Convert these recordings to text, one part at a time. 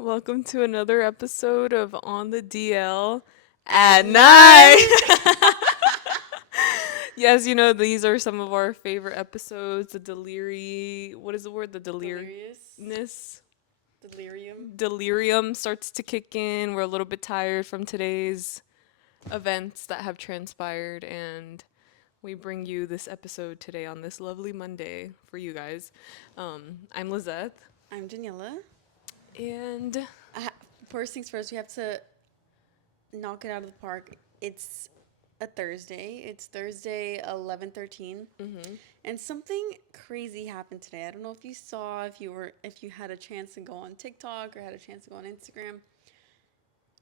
Welcome to another episode of On the DL at night. Yes, these are some of our favorite episodes. The what is the word? The Delirious. delirious. Delirium. Delirium starts to kick in. We're a little bit tired from today's events that have transpired, and we bring you this episode today on this lovely Monday for you guys. I'm Lizeth, I'm Daniella. and First things first, we have to knock it out of the park. It's a Thursday. It's Thursday, 11/13. And something crazy happened today. I don't know if you saw, if you had a chance to go on TikTok or had a chance to go on Instagram.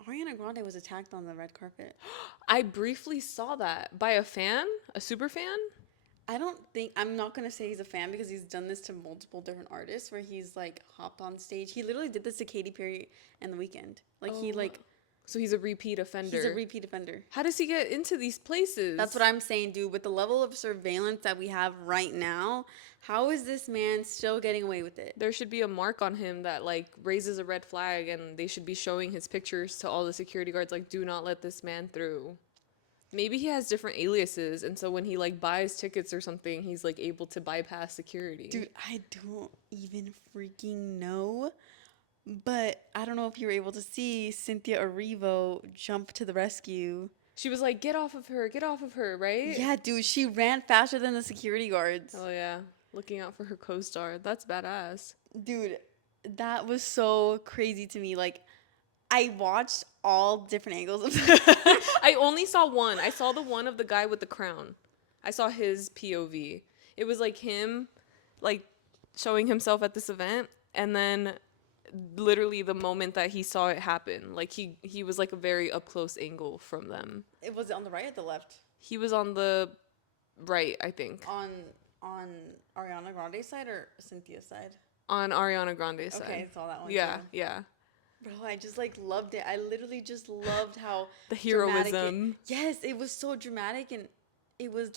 Ariana Grande was attacked on the red carpet. I briefly saw that by a fan, a super fan. I'm not going to say he's a fan because he's done this to multiple different artists where he's like hopped on stage. He literally did this to Katy Perry and The Weeknd. So he's a repeat offender. He's a repeat offender. How does he get into these places? That's what I'm saying, dude. With the level of surveillance that we have right now, how is this man still getting away with it? There should be a mark on him that raises a red flag, and they should be showing his pictures to all the security guards do not let this man through. Maybe he has different aliases, and so when he buys tickets or something, he's able to bypass security. Dude, I don't even freaking know. But I don't know if you were able to see Cynthia Erivo jump to the rescue. She was like, get off of her, right? Yeah, dude, she ran faster than the security guards. Oh, yeah. Looking out for her co-star. That's badass. Dude, that was so crazy to me. I watched all different angles of that. I only saw one. I saw the one of the guy with the crown. I saw his POV. It was him, showing himself at this event, and then literally the moment that he saw it happen, he was a very up close angle from them. It was on the right or the left? He was on the right, I think. On Ariana Grande's side or Cynthia's side? On Ariana Grande's side. Okay, I saw that one. Yeah, too. yeah. Bro, I just loved it. I literally just loved how the heroism. Yes, it was so dramatic, and it was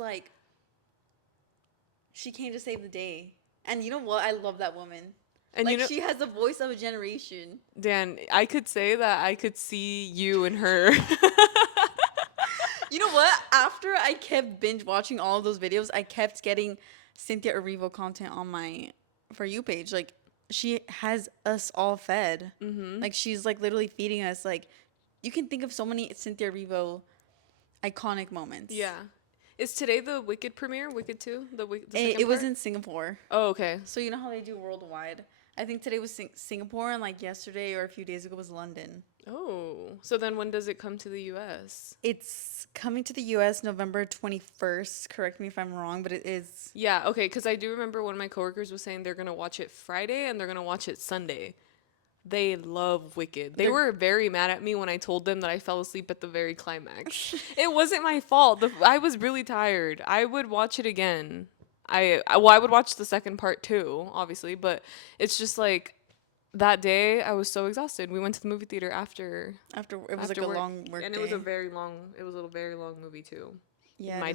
she came to save the day. And you know what? I love that woman. And she has the voice of a generation. Dan, I could say that I could see you and her. You know what? After I kept binge watching all of those videos, I kept getting Cynthia Erivo content on my For You page. She has us all fed. Mm-hmm. She's literally feeding us. You can think of so many Cynthia Erivo iconic moments. Yeah. Is today the Wicked premiere? Wicked 2? The second It was in Singapore. Oh, okay. So you know how they do worldwide? I think today was Singapore, and yesterday or a few days ago was London. Oh, so then when does it come to the U.S.? It's coming to the U.S. November 21st. Correct me if I'm wrong, but it is. Yeah, okay, because I do remember one of my coworkers was saying they're going to watch it Friday and they're going to watch it Sunday. They love Wicked. They were very mad at me when I told them that I fell asleep at the very climax. It wasn't my fault. I was really tired. I would watch it again. I would watch the second part too, obviously, but it's just that day I was so exhausted. We went to the movie theater after it was a long work and day. It was a very long movie too. Yeah, in my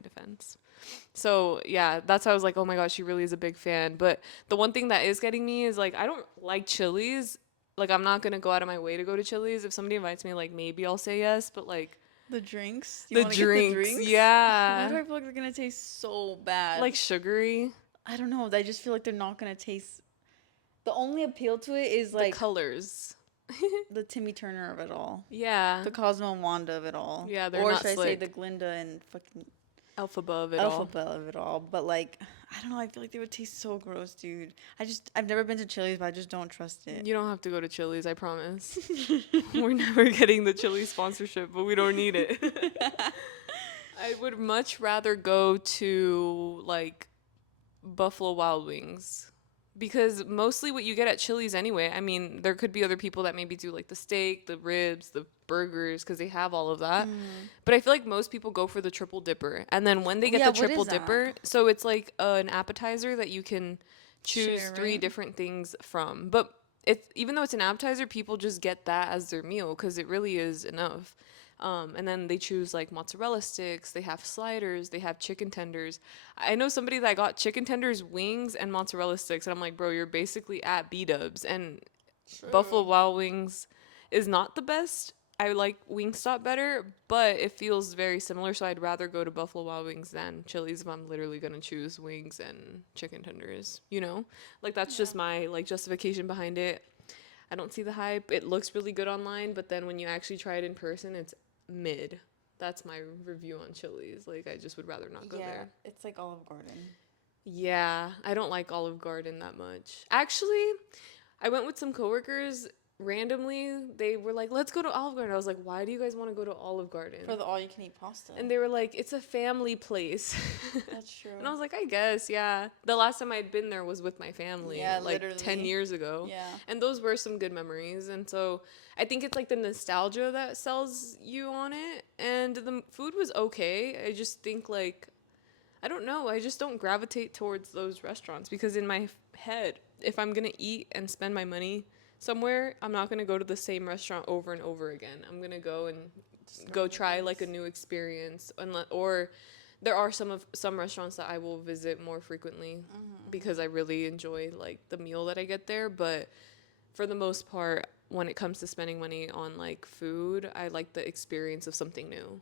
defense. So yeah, that's how I was like, oh my gosh, she really is a big fan. But the one thing that is getting me is I don't like Chili's. I'm not gonna go out of my way to go to Chili's. If somebody invites me, maybe I'll say yes. But the drinks, the drinks, yeah. Why do I feel like they're gonna taste so bad? Sugary. I don't know. I just feel like they're not gonna taste. The only appeal to it is the colors. The Timmy Turner of it all. Yeah. The Cosmo and Wanda of it all. Yeah, they're or not should slick. I say the Glinda and fucking Elphaba of it all. But I don't know. I feel like they would taste so gross, dude. I've never been to Chili's, but I just don't trust it. You don't have to go to Chili's, I promise. We're never getting the Chili's sponsorship, but we don't need it. I would much rather go to Buffalo Wild Wings. Because mostly what you get at Chili's anyway, I mean, there could be other people that maybe do the steak, the ribs, the burgers, because they have all of that. But I feel like most people go for the triple dipper. And then when they get the triple dipper, so it's an appetizer that you can choose three different things from. But even though it's an appetizer, people just get that as their meal because it really is enough. And then they choose mozzarella sticks, they have sliders, they have chicken tenders. I know somebody that got chicken tenders, wings, and mozzarella sticks, and I'm like, bro, you're basically at B-Dubs. And Buffalo True. Wild Wings is not the best. I like Wingstop better, but it feels very similar. So I'd rather go to Buffalo Wild Wings than Chili's if I'm literally gonna choose wings and chicken tenders. You know, like that's Yeah. just my like justification behind it. I don't see the hype. It looks really good online, but then when you actually try it in person, it's mid. That's my review on Chili's. Like I just would rather not go Yeah, there. it's like Olive Garden. Yeah, I don't like Olive Garden that much. Actually, I went with some coworkers randomly. They were like, "Let's go to Olive Garden." I was like, "Why do you guys want to go to Olive For Garden?" the all-you-can-eat pasta. And they were like, "It's a family place." That's true. And I was like, "I guess, yeah." The last time I'd been there was with my family, Yeah, like 10 literally. years ago. Yeah. And those were some good memories. And so I think it's like the nostalgia that sells you on it. And the food was okay. I just think like I don't know. I just don't gravitate towards those restaurants because in my head, if I'm going to eat and spend my money somewhere, I'm not going to go to the same restaurant over and over again. I'm going to go and Just go go to try like a place. new experience or there are some restaurants that I will visit more frequently because I really enjoy like the meal that I get there, but for the most part when it comes to spending money on like food, I like the experience of something new,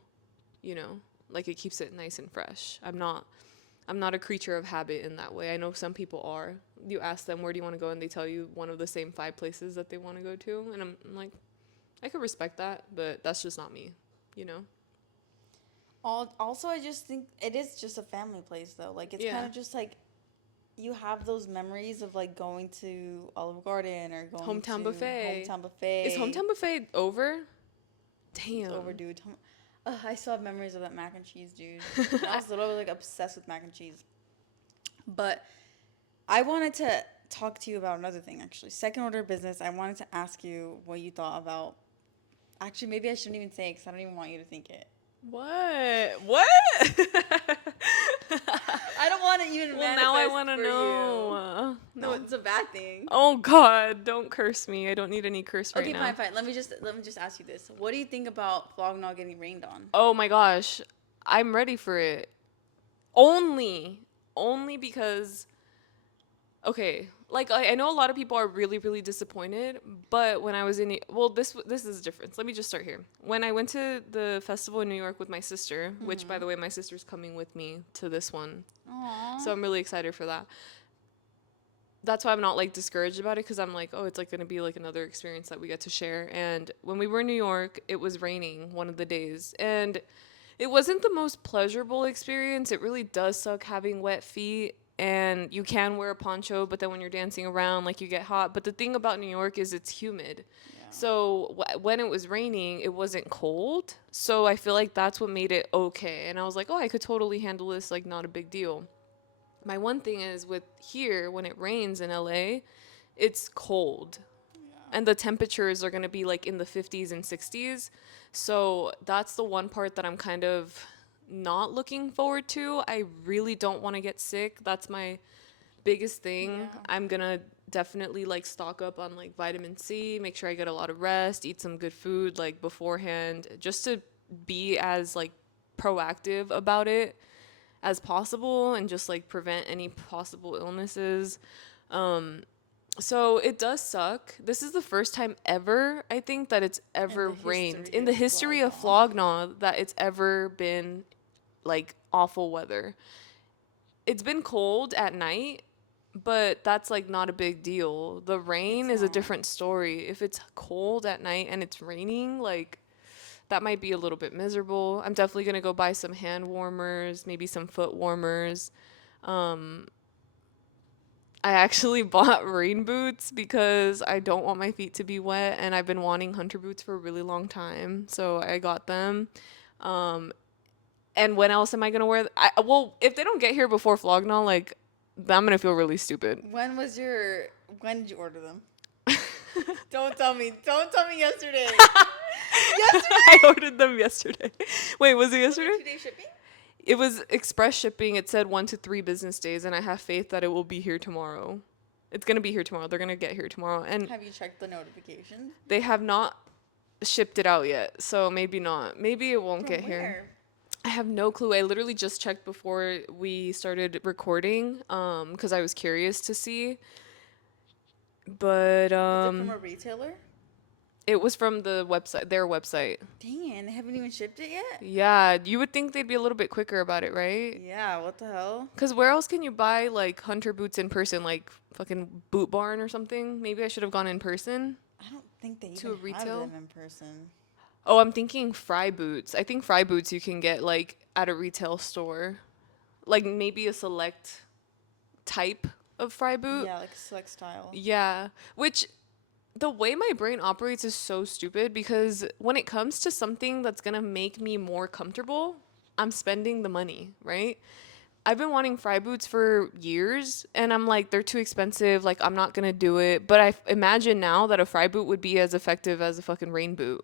you know? Like it keeps it nice and fresh. I'm not a creature of habit in that way. I know some people are. You ask them where do you want to go and they tell you one of the same 5 places that they want to go to and I'm like I could respect that, but that's just not me, you know? Also, I just think it is just a family place, though. Like, it's kind Yeah. of just like you have those memories of like going to Olive Garden or going to Hometown buffet. Hometown Is Buffet. hometown buffet over? It's Damn. overdue. I still have memories of that mac and cheese, dude. When I was little, I was like obsessed with mac and cheese. But I wanted to talk to you about another thing, actually. Second order of business, I wanted to ask you what you thought about. Actually, maybe I shouldn't even say it because I don't even want you to think it. What? What? I don't want it even Well, now I manifest want to for you. know. No, No. it's a bad thing. Oh God, don't curse me. I don't need any curse right Okay, now. fine. Let me just ask you this. What do you think about FLOG not getting rained on? Oh my gosh, I'm ready for it. Only, only because okay, like I know a lot of people are really really disappointed, but when I was in well this is a difference. Let me just start here. When I went to the festival in New York with my sister, which by the way my sister's coming with me to this one, Aww. so I'm really excited for that. That's why I'm not like discouraged about it because I'm like, oh, it's like gonna be like another experience that we get to share. And when we were in New York, it was raining one of the days, and it wasn't the most pleasurable experience. It really does suck having wet feet. And you can wear a poncho, but then when you're dancing around, like you get hot. But the thing about New York is it's humid. Yeah. So when it was raining, it wasn't cold. So I feel like that's what made it okay. And I was like, oh, I could totally handle this, like not a big deal. My one thing is with here, when it rains in LA, it's cold and the temperatures are going to be like in the 50s and 60s. So that's the one part that I'm kind of not looking forward to. I really don't want to get sick. That's my biggest thing. Yeah. I'm going to definitely like stock up on like vitamin C, make sure I get a lot of rest, eat some good food like beforehand just to be as like proactive about it as possible and just like prevent any possible illnesses. Um so it does suck. This is the first time ever, I think, that it's ever rained in the history of FLOG that it's ever been like awful weather. It's been cold at night, but that's like not a big deal. The rain It's is a not. different story. If it's cold at night and it's raining, like that might be a little bit miserable. I'm definitely gonna go buy some hand warmers, maybe some foot warmers. Um, I actually bought rain boots because I don't want my feet to be wet, and I've been wanting hunter boots for a really long time, so I got them. Um, and when else am I gonna wear? Well, if they don't get here before Flogna, like, I'm gonna feel really stupid. When did you order them? Don't tell me. Don't tell me yesterday. I ordered them yesterday. Wait, was it yesterday? 2-day shipping? It was express shipping. It said 1 to 3 business days, and I have faith that it will be here tomorrow. It's gonna be here tomorrow. They're gonna get here tomorrow, and Have you checked the notification? they have not shipped it out yet. So maybe not. Maybe it won't From get here. where? I have no clue. I literally just checked before we started recording, because I was curious to see. But Was it from a retailer? it was from the website, their website. Dang it, they haven't even shipped it yet? Yeah, you would think they'd be a little bit quicker about it, right? Yeah, what the hell? Because where else can you buy like hunter boots in person? Like fucking Boot Barn or something? Maybe I should have gone in person I don't think they to even a have retail. them in person. Oh, I'm thinking Fry Boots. I think Fry Boots you can get like at a retail store. Like maybe a select type of Fry Boot. Yeah, like a select style. Yeah. Which the way my brain operates is so stupid because when it comes to something that's gonna make me more comfortable, I'm spending the money, right? I've been wanting Fry Boots for years and I'm like, they're too expensive. Like, I'm not gonna do it. But I imagine now that a Fry Boot would be as effective as a fucking rain boot,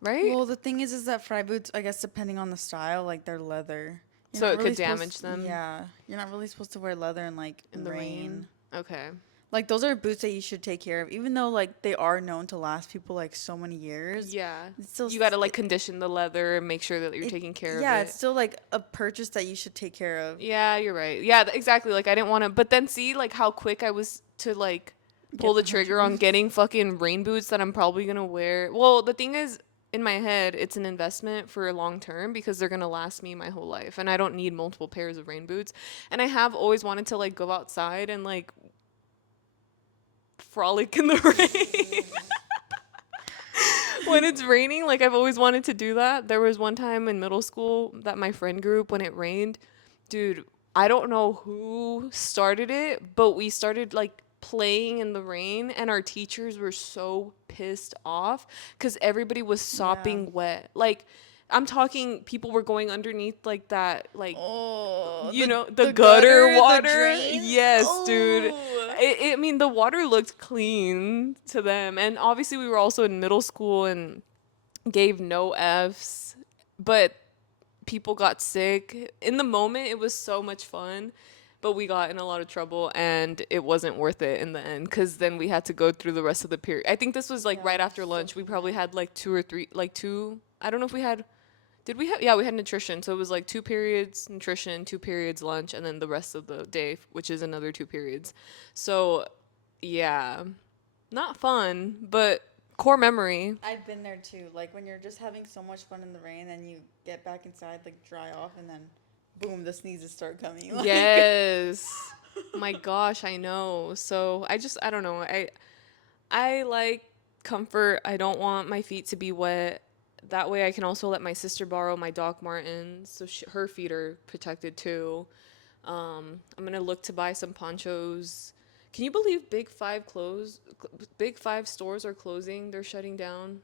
right? Well, the thing is that fry boots, I guess, depending on the style, like they're leather. You're So not it really could damage supposed. them Yeah, you're not really supposed to wear leather in like in the rain. rain. Okay. Like those are boots that you should take care of, even though like they are known to last people like so many years. Yeah. It's still, You gotta like condition the leather and make sure that you're taking care of yeah, it's it. still like a purchase that you should take care of. Yeah, you're right. Yeah, exactly. Like I didn't want to, but then see like how quick I was to like pull Get the the hunter trigger on boots. getting fucking rain boots that I'm probably gonna wear. Well, the thing is, in my head, it's an investment for long term because they're gonna last me my whole life, and I don't need multiple pairs of rain boots. And I have always wanted to like go outside and like frolic in the rain. When it's raining, like I've always wanted to do that. There was one time in middle school that my friend group, when it rained, dude, I don't know who started it, but we started like playing in the rain and our teachers were so pissed off because everybody was Yeah. sopping wet. Like I'm talking people were going underneath like that, like Oh, you know, the gutter the water. drain. Yes, dude. Oh. I mean, the water looked clean to them. And obviously, we were also in middle school and gave no Fs, but people got sick. In the moment, it was so much fun, but we got in a lot of trouble and it wasn't worth it in the end because then we had to go through the rest of the period. I think this was like Yeah, right after lunch. We probably had like two or three, like two. I don't know if we had did we have? Yeah, we had nutrition. So it was like 2 periods nutrition, 2 periods lunch, and then the rest of the day, which is another 2 periods. So, yeah, not fun, but core memory. I've been there too. Like when you're just having so much fun in the rain, and you get back inside, like dry off, and then boom, the sneezes start coming. Like, Yes. My gosh, I know. So I don't know. I like comfort. I don't want my feet to be wet. That way I can also let my sister borrow my Doc Martens so her feet are protected too. I'm gonna look to buy some ponchos. Can you believe Big Five stores are closing. They're shutting down.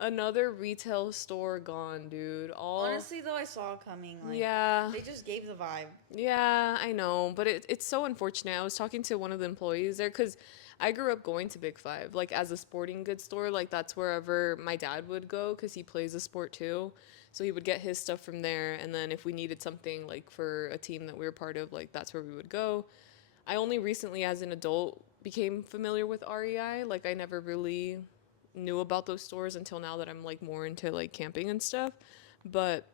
Another retail store gone, dude. All honestly, though, I saw it coming. Like, yeah. they just gave the vibe. Yeah, I know, but it's so unfortunate. I was talking to one of the employees there because I grew up going to Big Five, like as a sporting goods store. Like that's wherever my dad would go because he plays a sport too. So he would get his stuff from there, and then if we needed something like for a team that we were part of, like that's where we would go. I only recently, as an adult, became familiar with REI. Like I never really knew about those stores until now that I'm like more into like camping and stuff. But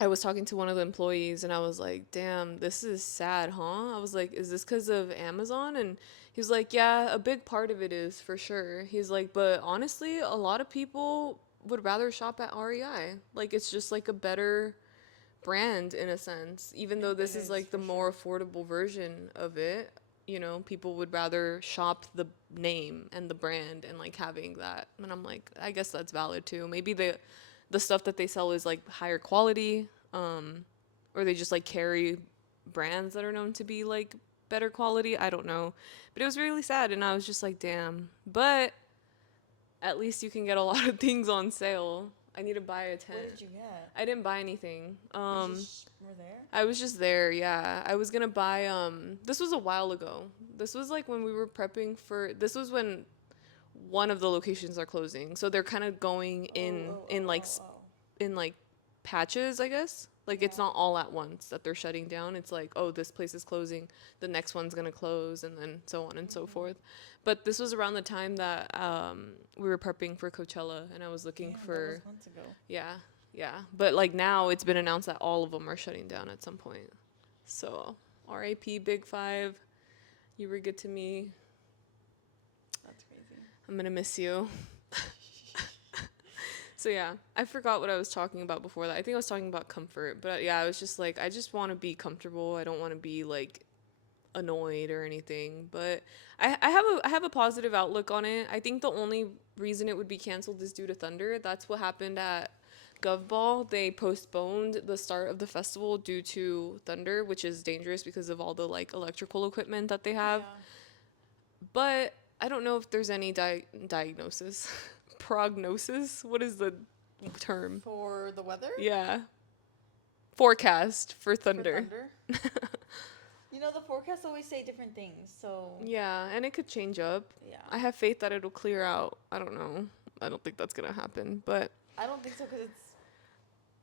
I was talking to one of the employees and I was like, damn, this is sad, huh? I was like, is this because of Amazon? And he was like, yeah, a big part of it is for sure. He's like, but honestly, a lot of people would rather shop at REI. Like, it's just like a better brand in a sense, even though this It is is, like the for more sure. affordable version of it. You know, people would rather shop the name and the brand and like having that. And I'm like, I guess that's valid too. Maybe the stuff that they sell is like higher quality, or they just like carry brands that are known to be like better quality. I don't know, but it was really sad, and I was just like, damn. But at least you can get a lot of things on sale. I need to buy a tent. What did you get? I didn't buy anything. You just were there? I was just there, yeah. I was gonna buy this was a while ago. This was like when we were prepping for this was when one of the locations are closing. So they're kind of going in like patches, I guess. Like it's Yeah. not all at once that they're shutting down. It's like, oh, this place is closing, the next one's gonna close, and then so on and so forth. But this was around the time that we were prepping for Coachella, and I was looking Damn, that for was months ago. yeah, yeah. But like now, it's been announced that all of them are shutting down at some point. So, R.I.P. Big Five. You were good to me. I'm gonna miss you. So yeah, I forgot what I was talking about before that. I think I was talking about comfort, but yeah, I was just like, I just want to be comfortable. I don't want to be like annoyed or anything. But I have a positive outlook on it. I think the only reason it would be canceled is due to thunder. That's what happened at Gov Ball. They postponed the start of the festival due to thunder, which is dangerous because of all the like electrical equipment that they have. Yeah. But I don't know if there's any diagnosis, prognosis. What is the term? For the weather? Yeah, forecast for For thunder. thunder? You know, the forecasts always say different things, so Yeah, and it could change up. yeah. I have faith that it'll clear out. I don't know. I don't think that's gonna happen, but I don't think so because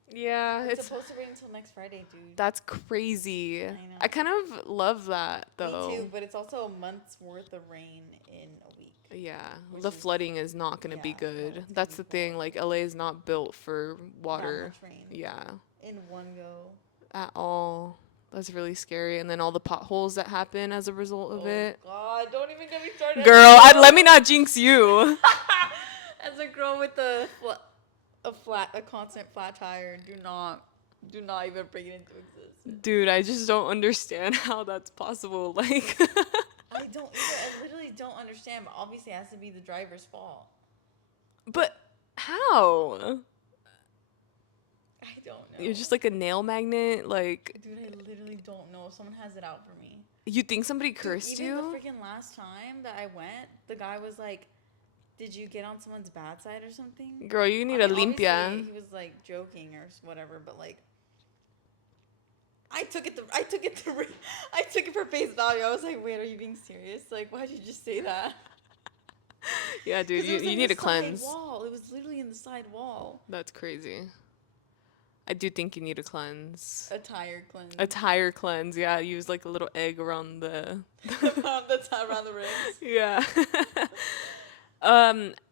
yeah, it's it's supposed to rain until next Friday, dude. that's crazy. I know. I kind of love that though. Me too, but it's also a month's worth of rain in a week. Yeah, Which the is- flooding is not gonna be yeah, no, good. it's That's the gonna be thing. Like LA is not built for water. That much rain. Yeah, In one go. at all. That's really scary. And then all the potholes that happen as a result of it. God, don't even get me started. Girl, let me not jinx you. As a girl with a constant flat tire, do not even bring it into existence. Dude, I just don't understand how that's possible. Like, I don't either. I literally don't understand, but obviously it has to be the driver's fault. but how? I don't know. You're just like a nail magnet. Like, Dude, I literally don't know. Someone has it out for me. you think somebody Dude, cursed even you? the freaking last time that I went, the guy was like, "Did you get on someone's bad side or something?" Girl, you need I a mean, limpia. obviously, he was like joking or whatever, but like, I took it for face value. I was like, "Wait, are you being serious? Like, why'd you just say that?" Yeah, dude, 'Cause it was you in need the a cleanse. Side wall. It was literally in the side wall. That's crazy. I do think you need a cleanse. A tire cleanse. A tire cleanse, yeah. Use like a little egg around the. That's around the rims. Yeah.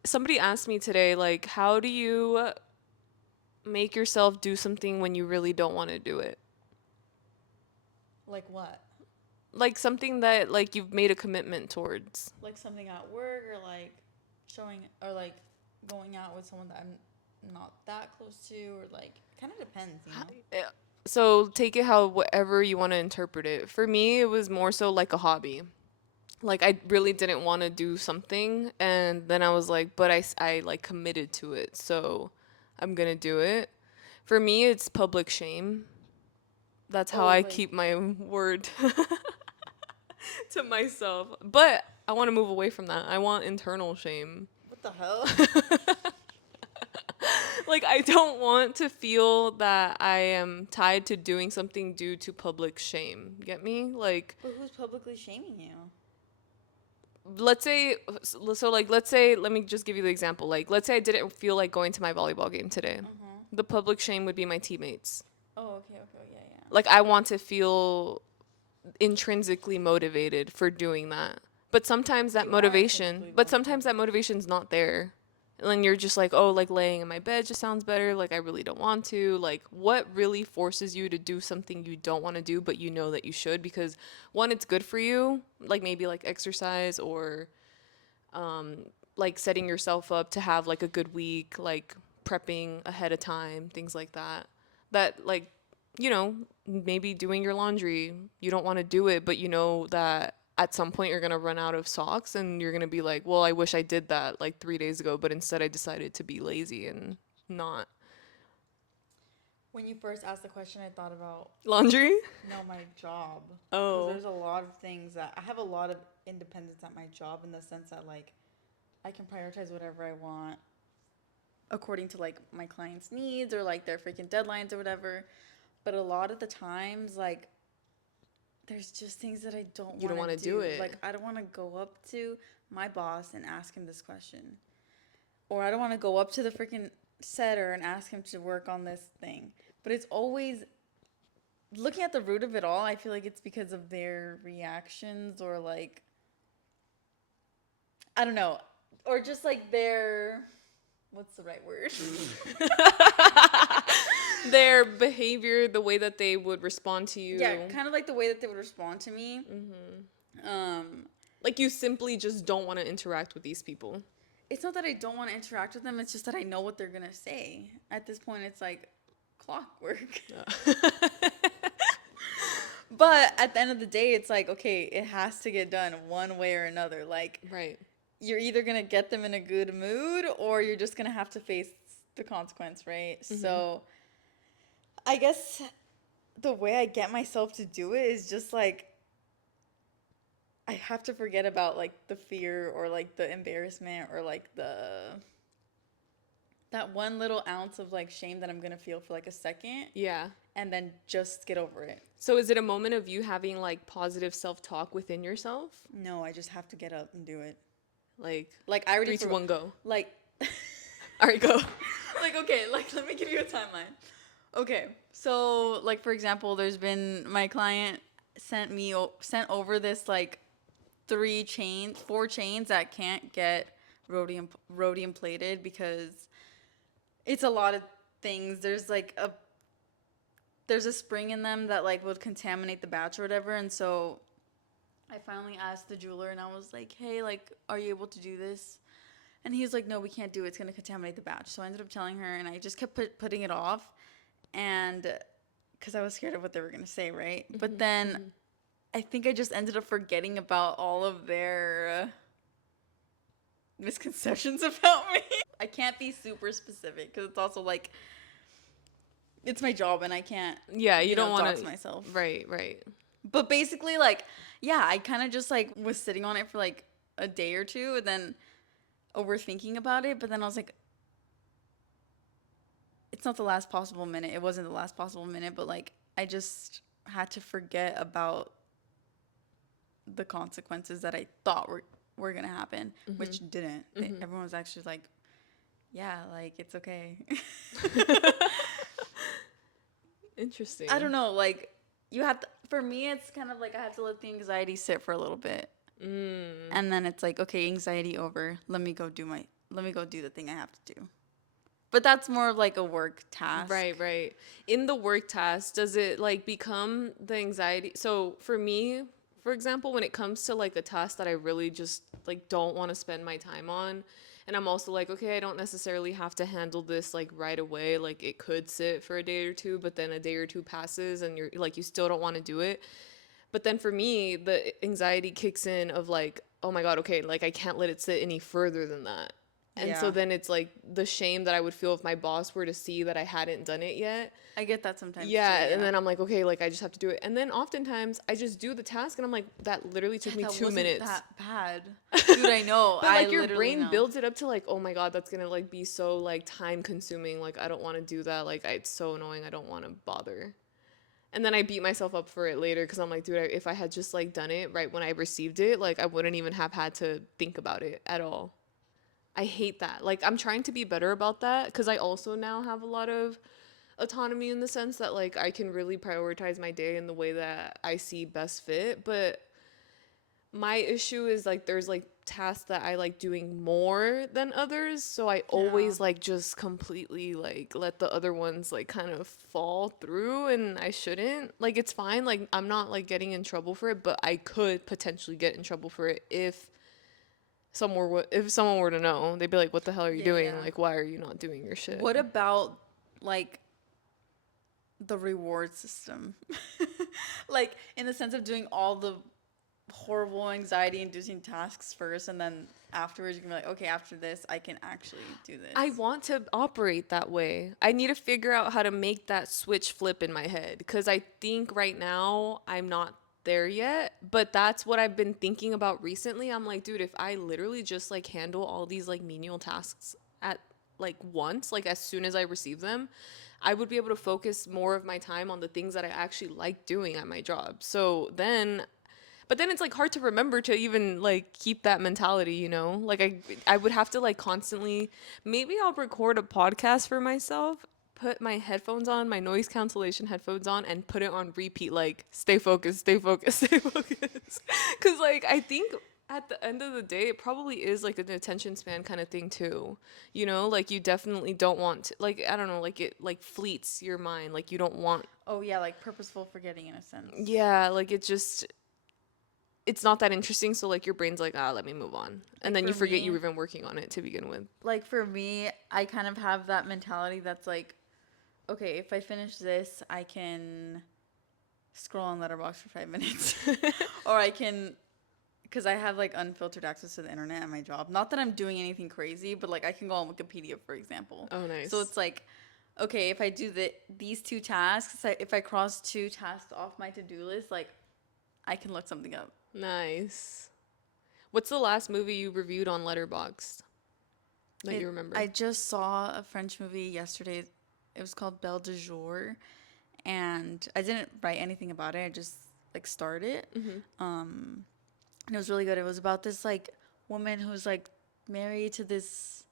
Somebody asked me today, like, how do you make yourself do something when you really don't want to do it? Like what? Like something that like you've made a commitment towards. Like something at work or like showing or like going out with someone that I'm not that close to or like kind of depends, you know. Yeah. So take it how whatever you want to interpret it. For me, it was more so like a hobby. Like I really didn't want to do something, and then I was like, but I like committed to it, so I'm gonna do it. For me, it's public shame. That's how Oh, I like- keep my word to myself. But I want to move away from that. I want internal shame. What the hell? Like I don't want to feel that I am tied to doing something due to public shame. Get me? Like But who's publicly shaming you? let's say let's say let me just give you the example. Like let's say I didn't feel like going to my volleyball game today. The public shame would be my teammates. Oh, okay, yeah. Like I want to feel intrinsically motivated for doing that. But sometimes that You are motivation, intrinsically but sometimes that motivation's not there. And then you're just like, oh, like laying in my bed just sounds better. Like I really don't want to. Like what really forces you to do something you don't want to do, but you know that you should? Because one, it's good for you, like maybe like exercise or like setting yourself up to have like a good week, like prepping ahead of time, things like that. That like, you know, maybe doing your laundry, you don't want to do it, but you know that at some point you're going to run out of socks and you're going to be like, well, I wish I did that like 3 days ago, but instead I decided to be lazy and not. When you first asked the question, I thought about Laundry? my job. Oh. 'Cause there's a lot of things that I have a lot of independence at my job in the sense that like I can prioritize whatever I want according to like my clients' needs or like their freaking deadlines or whatever. But a lot of the times, like there's just things that I don't You don't want wanna to do it. Like I don't want to go up to my boss and ask him this question, or I don't want to go up to the freaking setter and ask him to work on this thing. But it's always looking at the root of it all. I feel like it's because of their reactions or like I don't know, or just like their what's the right word? Their behavior, the way that they would respond to you. Yeah, kind of like the way that they would respond to me. Like you simply just don't want to interact with these people. it's not that I don't want to interact with them. It's just that I know what they're gonna say. At this point, it's like clockwork. But at the end of the day, it's like, okay, it has to get done one way or another. Like, Right. you're either gonna get them in a good mood, or you're just gonna have to face the consequence, right? So, I guess the way I get myself to do it is just like I have to forget about like the fear or like the embarrassment or like the that one little ounce of like shame that I'm gonna feel for like a second, Yeah. and then just get over it. So is it a moment of you having like positive self-talk within yourself? No, I just have to get up and do it. Like Like I already 3, 2, 1, go. like All right, go. like okay, like let me give you a timeline. Okay, so like for example, there's been my client sent over this like 4 chains that can't get rhodium plated because it's a lot of things. There's a spring in them that like would contaminate the batch or whatever, and so I finally asked the jeweler and I was like, "Hey, like, are you able to do this?" And he was like, "No, we can't do it. It's gonna contaminate the batch." So I ended up telling her, and I just kept putting it off, and because I was scared of what they were gonna say, right? But then I think I just ended up forgetting about all of their misconceptions about me. I can't be super specific because it's also like it's my job and I can't. Yeah, you don't want dox to myself. Right, right. But basically, like, yeah, I kind of just like was sitting on it for like a day or two, and then overthinking about it. But then I was like, it's not the last possible minute. It wasn't the last possible minute, but like I just had to forget about the consequences that I thought were gonna happen, which didn't. Everyone was actually like, yeah, like it's okay. Interesting. I don't know, like you have to, for me it's kind of like I have to let the anxiety sit for a little bit. And then it's like, okay, anxiety over. Let me go do the thing I have to do. But that's more of like a work task. Right, right. In the work task, does it like become the anxiety? So for me, for example, when it comes to like a task that I really just like don't want to spend my time on, and I'm also like, okay, I don't necessarily have to handle this like right away. Like it could sit for a day or two, but then a day or two passes and you're like, you still don't want to do it. But then for me, the anxiety kicks in of like, oh my God, okay, like I can't let it sit any further than that. And so Yeah. then it's like the shame that I would feel if my boss were to see that I hadn't done it yet. I get that sometimes Yeah, too, and then I'm like, okay, like I just have to do it. And then oftentimes I just do the task and I'm like, that literally took me that 2 wasn't minutes. that bad. Dude, I know. But I like your literally brain know. builds it up to like, oh my God, that's gonna like be so like time consuming. Like I don't want to do that. Like it's so annoying. I don't want to bother. And then I beat myself up for it later because I'm like, dude, if I had just like done it right when I received it, like I wouldn't even have had to think about it at all. I hate that. Like I'm trying to be better about that because I also now have a lot of autonomy in the sense that like I can really prioritize my day in the way that I see best fit. But my issue is like there's like tasks that I like doing more than others, so I always like just completely like let the other ones like kind of fall through, and I shouldn't. Like it's fine, like I'm not like getting in trouble for it, but I could potentially get in trouble for it if someone were to know. They'd be like, what the hell are you doing? Yeah. Like why are you not doing your shit? What about like the reward system? Like in the sense of doing all the horrible anxiety inducing tasks first, and then afterwards you can be like, okay, after this I can actually do this. I want to operate that way. I need to figure out how to make that switch flip in my head because I think right now I'm not there yet, but that's what I've been thinking about recently. I'm like, dude, if I literally just like handle all these like menial tasks at like once, like as soon as I receive them, I would be able to focus more of my time on the things that I actually like doing at my job. So then but then it's like hard to remember to even like keep that mentality, you know? Like I would have to like constantly maybe I'll record a podcast for myself, put my headphones on, my noise cancellation headphones on and put it on repeat like stay focused, stay focused, stay focused. Cuz like I think at the end of the day it probably is like an attention span kind of thing too. You know, like you definitely don't want to, like I don't know, like it like fleets your mind, like you don't want Oh yeah, like purposeful forgetting in a sense. yeah, like it just it's not that interesting, so like your brain's like, ah, let me move on, and Like, then you for forget you me- were even working on it to begin with. Like for me, I kind of have that mentality that's like, okay, if I finish this, I can scroll on Letterboxd for 5 minutes, or I can, because I have like unfiltered access to the internet at my job. Not that I'm doing anything crazy, but like I can go on Wikipedia, for example. Oh, nice. So it's like, okay, if I do these 2 tasks, if I cross 2 tasks off my to-do list, like I can look something up. Nice. What's the last movie you reviewed on Letterboxd that you remember? I just saw a French movie yesterday. It was called Belle de Jour, and I didn't write anything about it. I just like started. And it was really good. It was about this like woman who's like married to this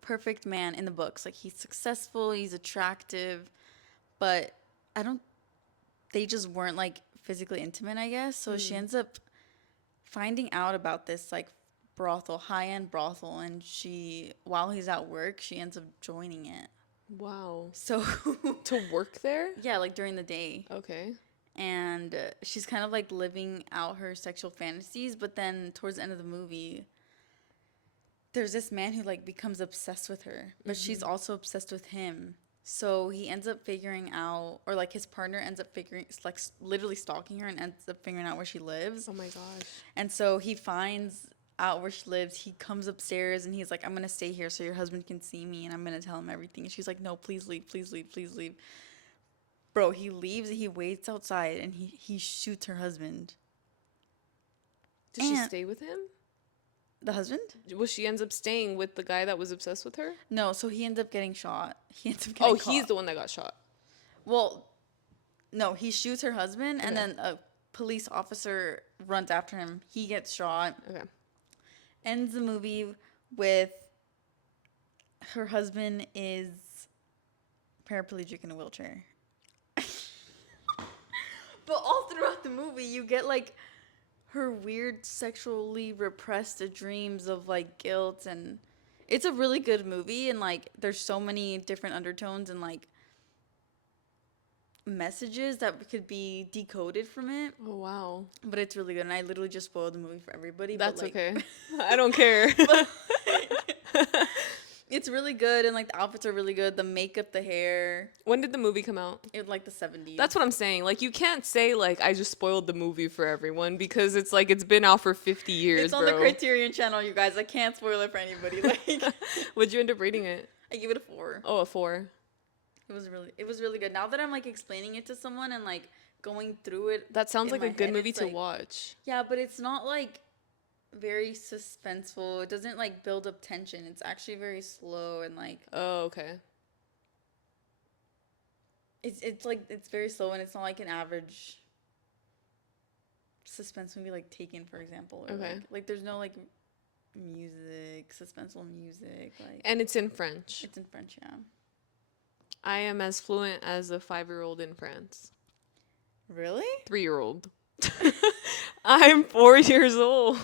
perfect man in the books. Like he's successful, he's attractive, but I don't. They just weren't like physically intimate, I guess. So she ends up finding out about this like brothel, high-end brothel, and while he's at work, she ends up joining it. Wow. So To work there? yeah, like during the day. Okay. And she's kind of like living out her sexual fantasies, but then towards the end of the movie, there's this man who like becomes obsessed with her, but she's also obsessed with him. So he ends up figuring out, or like his partner ends up figuring, like literally stalking her and ends up figuring out where she lives. Oh my gosh. And so he finds out where she lives. He comes upstairs and he's like, I'm going to stay here so your husband can see me and I'm going to tell him everything. And she's like, no, please leave, please leave, please leave. Bro, he leaves, he waits outside and he shoots her husband. Did she stay with him? The husband? Well, she ends up staying with the guy that was obsessed with her? No, so he ends up getting shot. He ends up getting caught. He's the one that got shot. Well, no, he shoots her husband and then a police officer runs after him. He gets shot. Okay. Ends the movie with her husband is paraplegic in a wheelchair. But all throughout the movie, you get like her weird sexually repressed dreams of like guilt, and it's a really good movie, and like there's so many different undertones and like messages that could be decoded from it. Oh, wow. But it's really good, and I literally just spoiled the movie for everybody. That's but, like, okay. I don't care. It's really good, and like the outfits are really good. The makeup, the hair. When did the movie come out? It like the 70s. That's what I'm saying. Like, you can't say, like, I just spoiled the movie for everyone because it's like it's been out for 50 years, It's on bro. the Criterion channel, you guys. I can't spoil it for anybody. Like, What'd you end up rating it? I give it a 4. Oh, a 4. It was really good. Now that I'm like explaining it to someone and like going through it. That sounds in like a my good head, movie it's to like- watch. Yeah, but it's not like very suspenseful. It doesn't like build up tension. It's actually very slow and like Oh, okay. it's like it's very slow, and it's not like an average suspense movie like Taken, for example. Or, Okay. like there's no like music, suspenseful music. Like And it's in French. it's in French, yeah. I am as fluent as a 5-year-old in France. Really? 3-year-old. I'm 4 years old.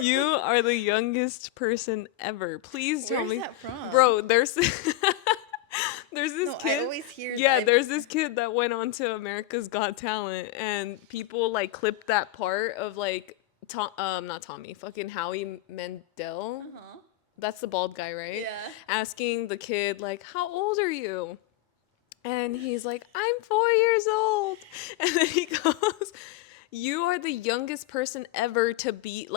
You are the youngest person ever. Please tell Where's me. that from? Bro, there's there's this No, kid. I always hear Yeah, that. there's this kid that went on to America's Got Talent, and people like clipped that part of like not Tommy, fucking Howie Mandel. Uh-huh. That's the bald guy, right? Yeah. Asking the kid like, "How old are you?" And he's like, "I'm 4 years old." And then he goes, "You are the youngest person ever to be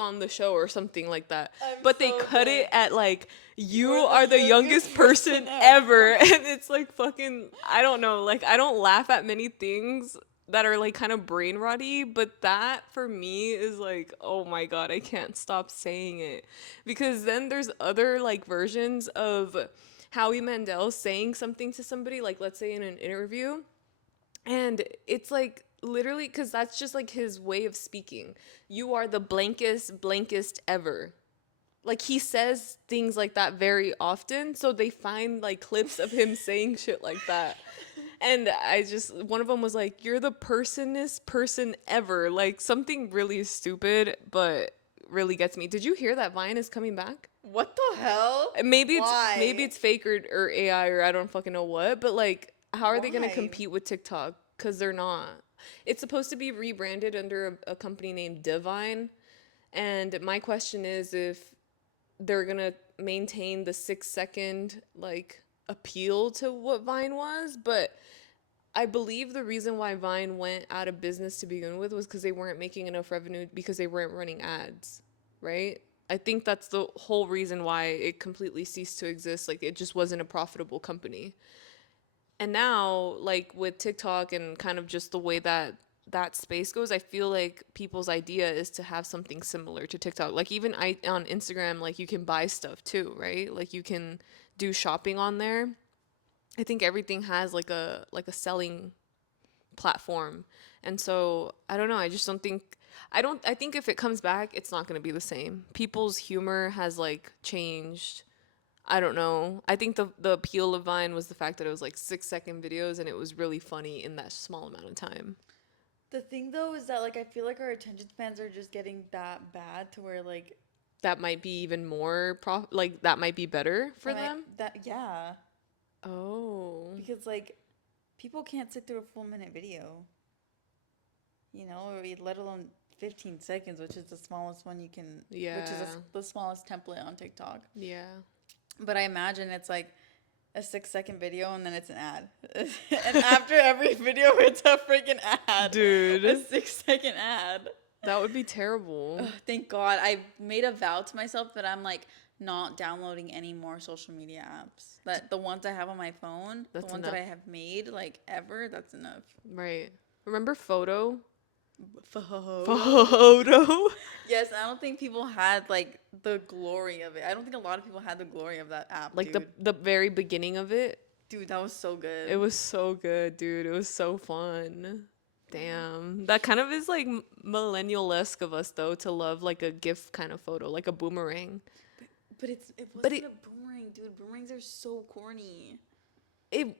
on the show," or something like that. I'm But they so cut dead. it at like, "You You're are the the youngest youngest person person ever." And it's like fucking, I don't know. Like, I don't laugh at many things that are like kind of brain rotty, but that for me is like, oh my God, I can't stop saying it. Because then there's other like versions of Howie Mandel saying something to somebody, like let's say in an interview, and it's like literally, because that's just like his way of speaking. You are the blankest ever. Like he says things like that very often, so they find like clips of him saying shit like that. And one of them was like, "You're the personest person ever." Like something really stupid, but really gets me. Did you hear that Vine is coming back? What the hell? Maybe Why? it's fake or AI or I don't fucking know what, but like how are they gonna Why? compete with TikTok? Because they're not. It's supposed to be rebranded under a company named Divine. And my question is if they're gonna maintain the 6 second like appeal to what Vine was, but I believe the reason why Vine went out of business to begin with was because they weren't making enough revenue because they weren't running ads, right? I think that's the whole reason why it completely ceased to exist. Like it just wasn't a profitable company. And now, like with TikTok and kind of just the way that that space goes, I feel like people's idea is to have something similar to TikTok. Like even I on Instagram, like you can buy stuff too, right? Like you can do shopping on there. I think everything has like a selling platform. And so I don't know, I just don't think I think if it comes back, it's not going to be the same. People's humor has like changed. I don't know. I think the appeal of Vine was the fact that it was like 6 second videos and it was really funny in that small amount of time. The thing though is that like I feel like our attention spans are just getting that bad to where like That might be even more like that might be better for them. that yeah, Oh. because like people can't sit through a full minute video, you know, or let alone 15 seconds, which is the smallest one you can, Yeah. which is the smallest template on TikTok. Yeah. But I imagine it's like a 6 second video and then it's an ad. And after every video, it's a freaking ad. Dude. A 6 second ad. That would be terrible. Ugh, thank God. I made a vow to myself that I'm like not downloading any more social media apps. That the ones I have on my phone, That's the ones enough. that I have made like ever, that's enough. Right. Remember Photo? Photo. Photo? Yes, I don't think people had like the glory of it. I don't think a lot of people had the glory of that app. Like dude. the very beginning of it. Dude, that was so good. It was so good, dude. It was so fun. Damn. That kind of is like millennial-esque of us though to love like a GIF kind of photo, like a boomerang. But it wasn't But a boomerang, dude. Boomerangs are so corny. It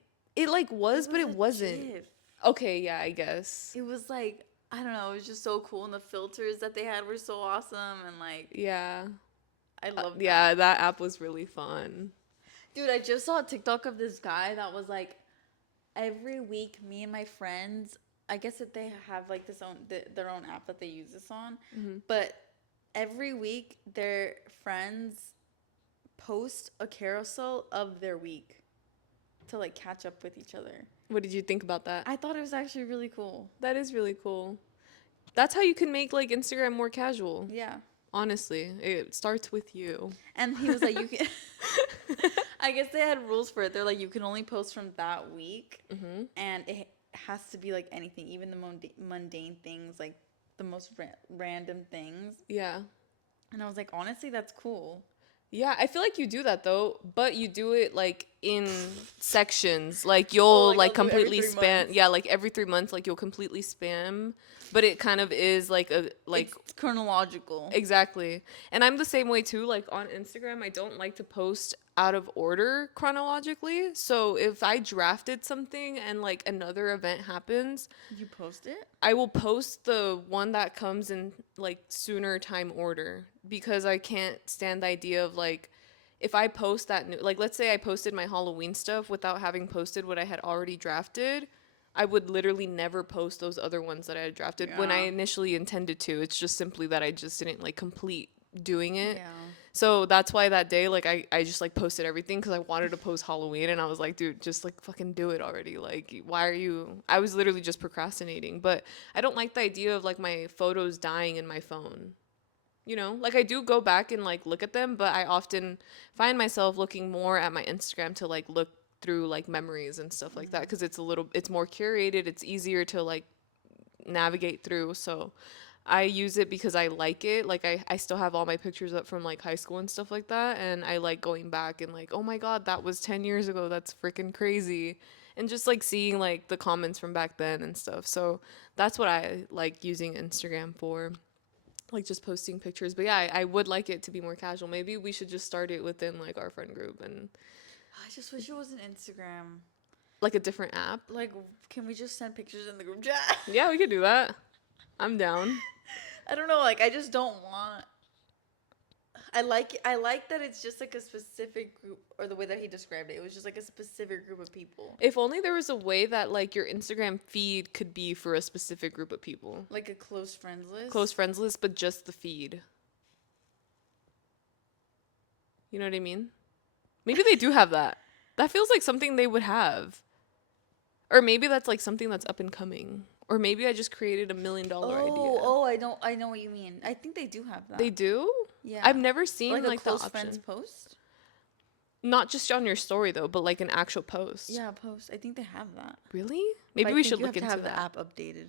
like was, but it a wasn't. GIF. Okay, yeah, I guess. It was like, I don't know, it was just so cool, and the filters that they had were so awesome, and like Yeah. I love that. Yeah, that app was really fun. Dude, I just saw a TikTok of this guy that was like, every week, me and my friends, I guess that they have like their own app that they use this on, but every week their friends post a carousel of their week to like catch up with each other. What did you think about that? I thought it was actually really cool. That is really cool. That's how you can make like Instagram more casual. Yeah. Honestly, it starts with you. And he was like, you can. I guess they had rules for it. They're like, you can only post from that week, and it has to be like anything, even the mundane things, like the most random things. Yeah. And I was like, honestly, that's cool. Yeah, I feel like you do that though, but you do it like in sections. Like you'll like I'll do every completely 3 spam. months. Yeah, like every 3 months, like you'll completely spam. But it kind of is like a like It's chronological. exactly. And I'm the same way too. Like on Instagram, I don't like to post out of order chronologically. So if I drafted something and like another event happens, You post it? I will post the one that comes in like sooner time order because I can't stand the idea of like if I post that new like let's say I posted my Halloween stuff without having posted what I had already drafted, I would literally never post those other ones that I had drafted when I Yeah. initially intended to. It's just simply that I just didn't like complete doing it. Yeah. So that's why that day, like, I just, like, posted everything because I wanted to post Halloween. And I was like, dude, just, like, fucking do it already. Like, why are you... I was literally just procrastinating. But I don't like the idea of, like, my photos dying in my phone. You know? Like, I do go back and, like, look at them. But I often find myself looking more at my Instagram to, like, look through, like, memories and stuff like that. Because it's more curated. It's easier to, like, navigate through. So... I use it because I like it. Like I still have all my pictures up from like high school and stuff like that. And I like going back and like, oh my God, that was 10 years ago. That's freaking crazy. And just like seeing like the comments from back then and stuff. So that's what I like using Instagram for. Like just posting pictures. But yeah, I would like it to be more casual. Maybe we should just start it within like our friend group and I just wish it was an Instagram. like a different app. Like, can we just send pictures in the group chat? Yeah, we could do that. I'm down. I don't know. Like, I just don't want. I like that it's just like a specific group, or the way that he described it. It was just like a specific group of people. If only there was a way that like your Instagram feed could be for a specific group of people. Like a close friends list. Close friends list, but just the feed. You know what I mean? Maybe they do have that. That feels like something they would have. Or maybe that's like something that's up and coming. Or maybe I just created $1 million idea. Oh, I know what you mean. I think they do have that. They do? Yeah. I've never seen like a close the option. friends post. Not just on your story though, but like an actual post. Yeah, post. I think they have that. Really? Maybe But we I think should you look have into to have that. the app updated.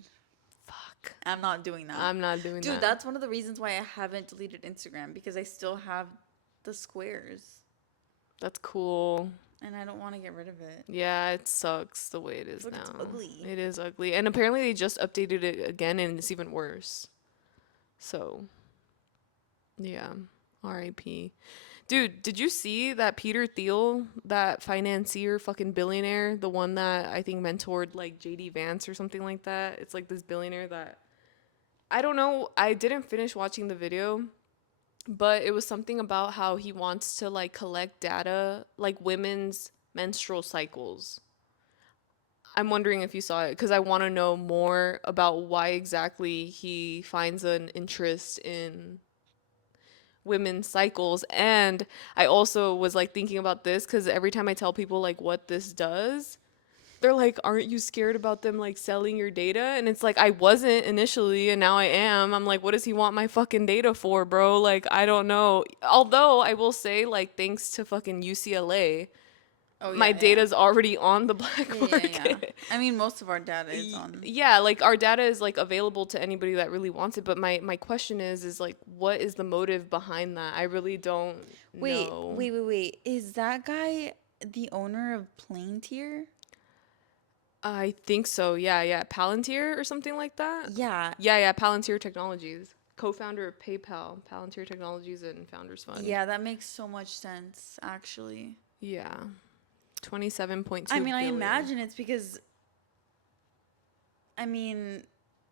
Fuck. I'm not doing that. I'm not doing that. Dude, that's one of the reasons why I haven't deleted Instagram, because I still have the squares. That's cool. And I don't want to get rid of it. Yeah, it sucks the way it is Look, now. it's ugly. It is ugly. And apparently they just updated it again and it's even worse. So, yeah. R.I.P. Dude, did you see that Peter Thiel, that financier fucking billionaire, the one that I think mentored like JD Vance or something like that? It's like this billionaire that, I don't know, I didn't finish watching the video, but it was something about how he wants to like collect data, like women's menstrual cycles. I'm wondering if you saw it because I want to know more about why exactly he finds an interest in women's cycles. And I also was like thinking about this because every time I tell people like what this does, they're like, aren't you scared about them like selling your data? And it's like, I wasn't initially and now I am. I'm like, what does he want my fucking data for, bro? Like, I don't know. Although I will say, like, thanks to fucking UCLA, my data's already on the black market. Yeah. I mean, most of our data is on. Yeah, like our data is like available to anybody that really wants it. But my question is like, what is the motive behind that? I really don't know. Wait. Is that guy the owner of Plaintier? I think so. Yeah. Palantir or something like that. Yeah. Yeah. Palantir Technologies, co-founder of PayPal, Palantir Technologies, and Founders Fund. Yeah, that makes so much sense, actually. Yeah. 27.2 I mean, I billion. imagine it's because, I mean,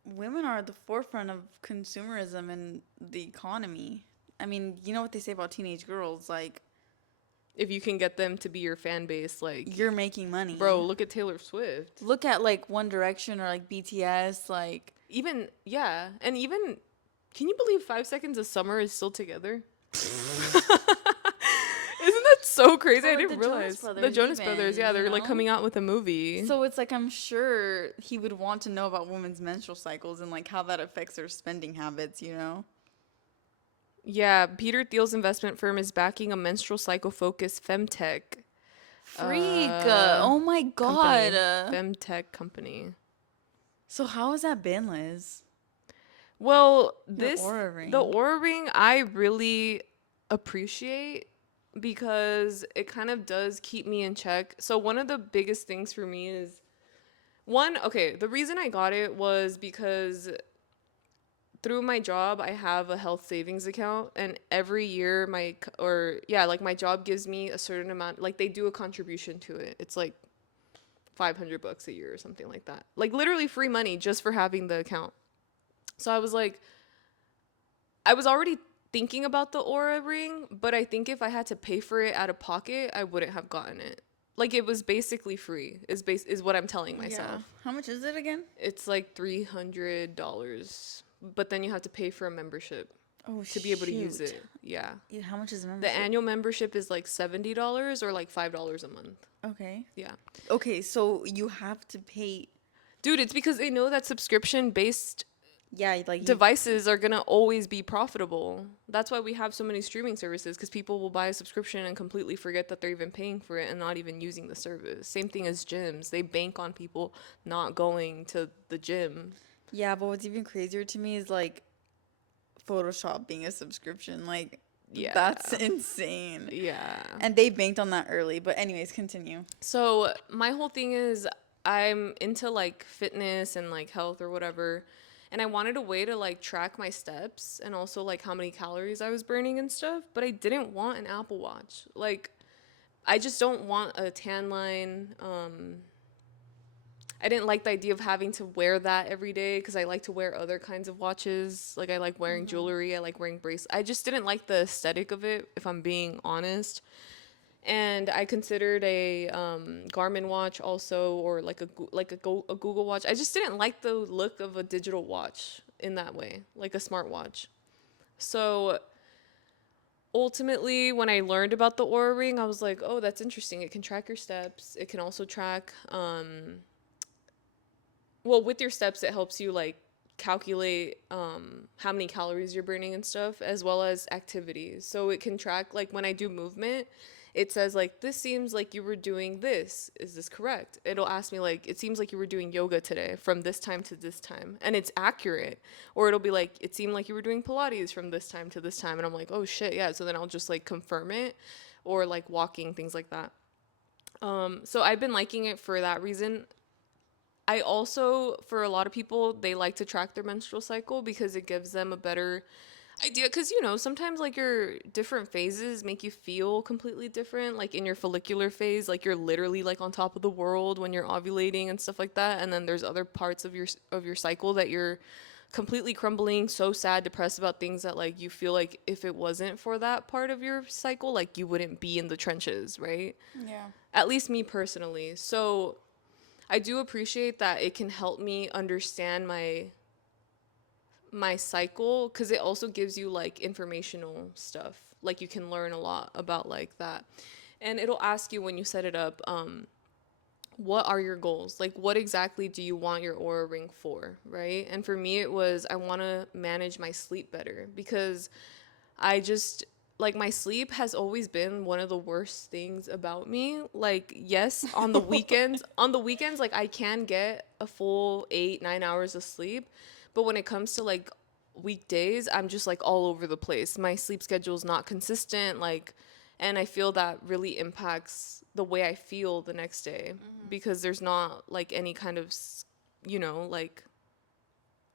women are at the forefront of consumerism and the economy. I mean, you know what they say about teenage girls, like, if you can get them to be your fan base, like, you're making money. bro, look at Taylor Swift. Look at like One Direction or like BTS, like, Even, yeah. And even, can you believe 5 Seconds of Summer is still together? Isn't that so crazy? I Or didn't the Jonas realize. Brothers The Jonas even, Brothers, yeah, you they're like know? coming out with a movie. so it's like I'm sure he would want to know about women's menstrual cycles and like how that affects their spending habits, you know? Yeah, Peter Thiel's investment firm is backing a menstrual cycle focused femtech Freak. Oh my god. femtech company. So how has that been, Liz? Well, The this Oura Ring. the Oura Ring I really appreciate because it kind of does keep me in check. So one of the biggest things for me is the reason I got it was because through my job I have a health savings account, and every year my job gives me a certain amount, like they do a contribution to it. It's like $500 a year or something like that. Like literally free money just for having the account. So I was like, I was already thinking about the Oura Ring, but I think if I had to pay for it out of pocket, I wouldn't have gotten it. Like it was basically free. Is what I'm telling myself. Yeah. How much is it again? It's like $300, but then you have to pay for a membership Oh, to be able to use it. Yeah. Yeah, how much is the The membership? annual membership is like $70 or like $5 a month. Okay. Yeah. Okay, so you have to pay. Dude, it's because they know that subscription based Yeah, like devices are gonna always be profitable. That's why we have so many streaming services, because people will buy a subscription and completely forget that they're even paying for it and not even using the service. Same thing as gyms. They bank on people not going to the gym. Yeah, but what's even crazier to me is like Photoshop being a subscription. Like, Yeah. that's insane. Yeah. And they banked on that early. But anyways, continue. So my whole thing is I'm into like fitness and like health or whatever. And I wanted a way to like track my steps and also like how many calories I was burning and stuff. But I didn't want an Apple Watch. Like, I just don't want a tan line. I didn't like the idea of having to wear that every day because I like to wear other kinds of watches. Like I like wearing jewelry, I like wearing bracelets. I just didn't like the aesthetic of it, if I'm being honest. And I considered a Garmin watch also, or like a Google watch. I just didn't like the look of a digital watch in that way, like a smartwatch. So ultimately, when I learned about the Aura Ring, I was like, oh, that's interesting. It can track your steps. It can also track, well, with your steps, it helps you like calculate how many calories you're burning and stuff, as well as activities. So it can track, like when I do movement, it says like, this seems like you were doing this. Is this correct? It'll ask me like, it seems like you were doing yoga today from this time to this time. And it's accurate. Or it'll be like, it seemed like you were doing Pilates from this time to this time. And I'm like, oh shit, yeah. So then I'll just like confirm it, or like walking, things like that. So I've been liking it for that reason. I also, for a lot of people, they like to track their menstrual cycle because it gives them a better idea. Because, you know, sometimes like your different phases make you feel completely different. Like in your follicular phase, like you're literally like on top of the world when you're ovulating and stuff like that. And then there's other parts of your cycle that you're completely crumbling, so sad, depressed about things that like you feel like if it wasn't for that part of your cycle, like you wouldn't be in the trenches, right? Yeah. At least me personally. So I do appreciate that it can help me understand my cycle, because it also gives you like informational stuff. Like you can learn a lot about like that. And it'll ask you when you set it up, what are your goals? Like what exactly do you want your Aura Ring for, right? And for me it was, I want to manage my sleep better, because I just like, my sleep has always been one of the worst things about me. Like, yes, on the weekends, like I can get a full 8, 9 hours of sleep. But when it comes to like weekdays, I'm just like all over the place. My sleep schedule is not consistent. Like, and I feel that really impacts the way I feel the next day, because there's not like any kind of, you know, like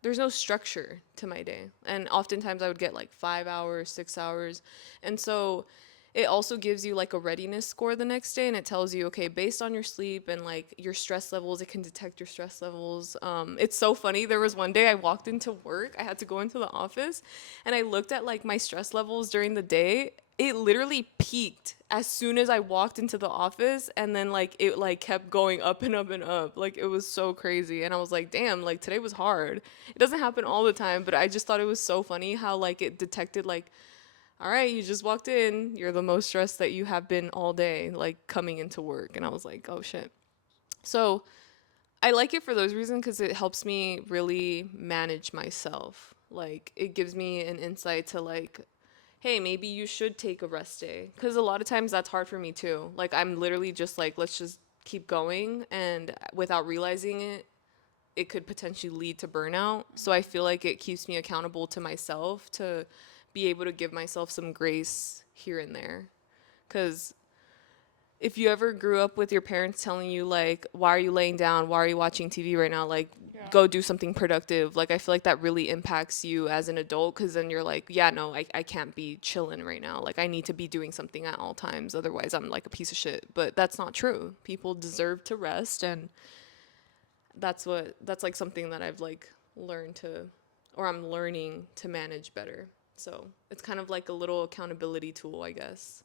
there's no structure to my day. And oftentimes I would get like 5 hours, 6 hours. And so it also gives you like a readiness score the next day. And it tells you, okay, based on your sleep and like your stress levels, it can detect your stress levels. It's so funny. There was one day I walked into work, I had to go into the office, and I looked at like my stress levels during the day. It literally peaked as soon as I walked into the office, and then like it like kept going up and up and up. Like it was so crazy. And I was like, damn, like today was hard. It doesn't happen all the time, but I just thought it was so funny how like it detected like, all right, you just walked in, you're the most stressed that you have been all day, like coming into work. And I was like, oh shit. So I like it for those reasons, because it helps me really manage myself. Like it gives me an insight to like, hey, maybe you should take a rest day. Because a lot of times that's hard for me too. Like I'm literally just like, let's just keep going. And without realizing it, it could potentially lead to burnout. So I feel like it keeps me accountable to myself to be able to give myself some grace here and there. Because if you ever grew up with your parents telling you like, why are you laying down, why are you watching TV right now, like go do something productive, like I feel like that really impacts you as an adult, because then you're like, yeah, no, I can't be chilling right now, like I need to be doing something at all times, otherwise I'm like a piece of shit. But that's not true. People deserve to rest. And that's like something that I've like learned to, or I'm learning to manage better. So it's kind of like a little accountability tool, I guess.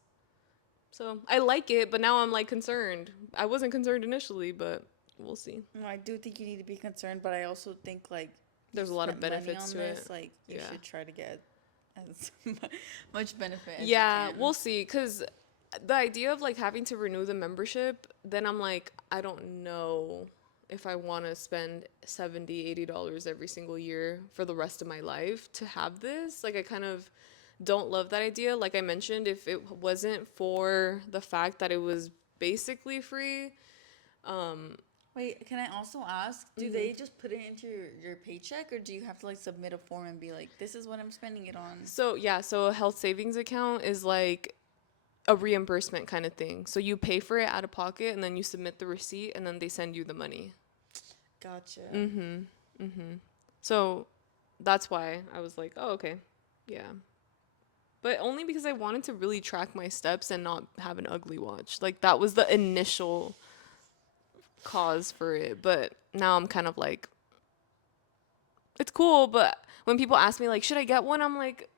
So I like it, but now I'm like concerned. I wasn't concerned initially, but we'll see. No, I do think you need to be concerned, but I also think like There's a lot of benefits to it. Like you Yeah. should try to get as much benefit as Yeah, you can. we'll see. Because the idea of like having to renew the membership, then I'm like, I don't know if I want to spend $70, $80 every single year for the rest of my life to have this. Like I kind of don't love that idea. Like I mentioned, if it wasn't for the fact that it was basically free. Wait, can I also ask, do they just put it into your paycheck, or do you have to like submit a form and be like, this is what I'm spending it on? So yeah, so a health savings account is like a reimbursement kind of thing. So you pay for it out of pocket, and then you submit the receipt, and then they send you the money. Gotcha. So that's why I was like, oh, okay. Yeah. But only because I wanted to really track my steps and not have an ugly watch. Like that was the initial cause for it. But now I'm kind of like, it's cool. But when people ask me like, should I get one? I'm like,